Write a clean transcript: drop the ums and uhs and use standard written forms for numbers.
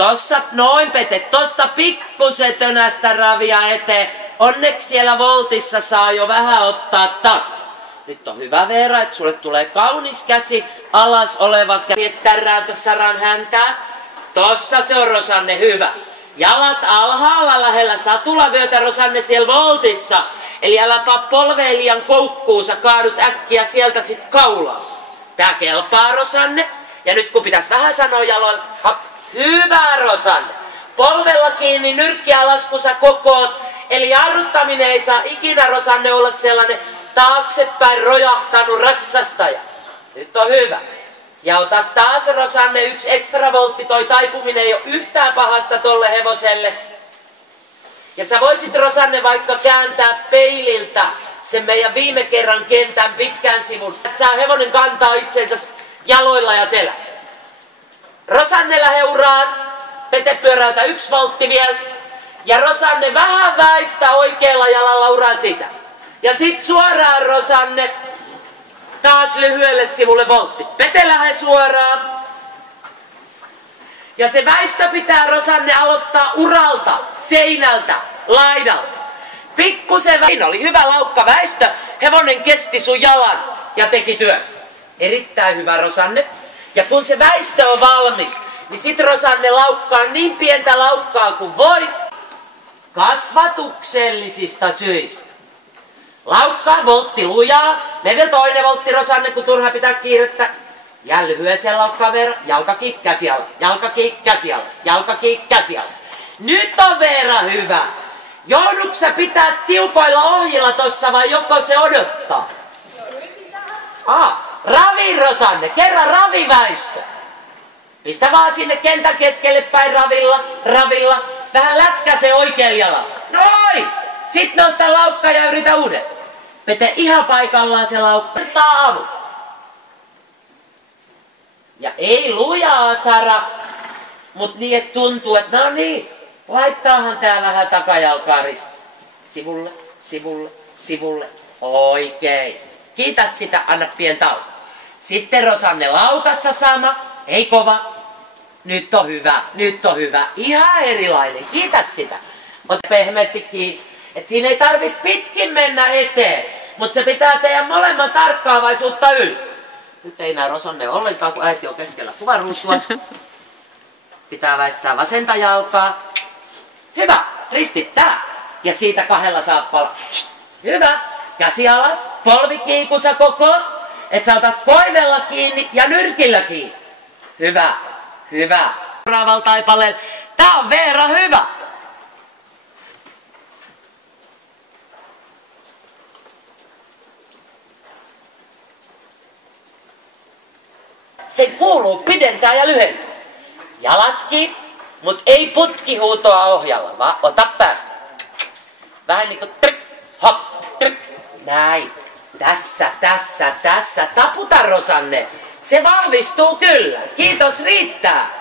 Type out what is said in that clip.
tossa noin Pete, tosta pikkusen tönästä ravia eteen. Onneksi siellä voltissa saa jo vähän ottaa takki. Nyt on hyvä Veera, että sulle tulee kaunis käsi, alas oleva käsi, että tärräytä Saran häntää. Tossa se on Rosanne hyvä. Jalat alhaalla lähellä satulavyötä Rosanne siellä voltissa. Eli äläpä polveen liian koukkuun, sä kaadut äkkiä sieltä sit kaulaan. Tää kelpaa Rosanne. Ja nyt kun pitäis vähän sanoa jaloille, hyvä Rosanne. Polvella kiinni, nyrkki alas kun sä kokoot. Eli jarruttaminen ei saa ikinä Rosanne olla sellainen taaksepäin rojahtanut ratsastaja. Nyt on hyvä. Ja ota taas Rosanne 1 ekstra voltti, toi taipuminen ei ole yhtään pahasta tolle hevoselle. Ja sä voisit Rosanne vaikka kääntää peililtä sen meidän viime kerran kentän pitkän sivun. Saa hevonen kantaa itsensä jaloilla ja selä. Rosanne lähe uraan. Pete pyöräytä 1 voltti vielä. Ja Rosanne vähän väistä oikealla jalalla uran sisään. Ja sit suoraan Rosanne taas lyhyelle sivulle voltti. Pete lähe suoraan. Ja se väistö pitää Rosanne aloittaa uralta, seinältä, laidalta. Pikkusen siinä oli hyvä laukka väistö. Hevonen kesti sun jalan ja teki työnsä. Erittäin hyvä Rosanne. Ja kun se väistö on valmis, niin sit Rosanne laukkaa niin pientä laukkaa kuin voit. Kasvatuksellisista syistä. Laukkaa voltti lujaa. Me vielä toinen voltti Rosanne, kun turha pitää kiirettä. Ja lyhyeseen laukkaan Veera. Jalkakiik käsi alas. Jalkakiik käsi alas. Jalkakiik käsi alas. Nyt on Veera hyvä. Joudutko sä pitää tiukoilla ohjilla tossa vai joko se odottaa? Ravi Rosanne. Kerran raviväistö. Pistä vaan sinne kentän keskelle päin ravilla. Vähän lätkäse oikealla jalalla. Noin! Sit nosta laukka ja yritä uuden. Pete ihan paikallaan se laukka. Avu. Ja ei lujaa Sara, mut niin et tuntuu, että no niin, laittaahan tää vähän takajalkaa sivulle, sivulle, sivulle. Oikein. Kiitos sitä, anna pien tauko. Sitten Rosanne laukassa sama, ei kova. Nyt on hyvä, nyt on hyvä. Ihan erilainen, kiitos sitä. Ota pehmeästi kiinni, että siinä ei tarvi pitkin mennä eteen, mutta se pitää teidän molemmat tarkkaavaisuutta yli. Nyt ei näe Rosanne ollenkaan, kun äiti on keskellä kuvaruutua. Pitää väistää vasenta jalkaa. Hyvä, ristittää. Ja siitä 2 saappalla. Hyvä, käsi alas, polvi kiinkussa koko. Et sä otat koivella kiinni ja nyrkillä kiinni. Hyvä, hyvä. Seuraavalla taipaleella. Tää on Veera hyvä. Se kuuluu pidentää ja lyhentää. Jalatkin, mut ei putkihuutoa ohjalla, vaan ota päästä. Vähän niinku tryk, hop, tryk. Näin. Tässä. Taputa Rosanne. Se vahvistuu kyllä. Kiitos, riittää.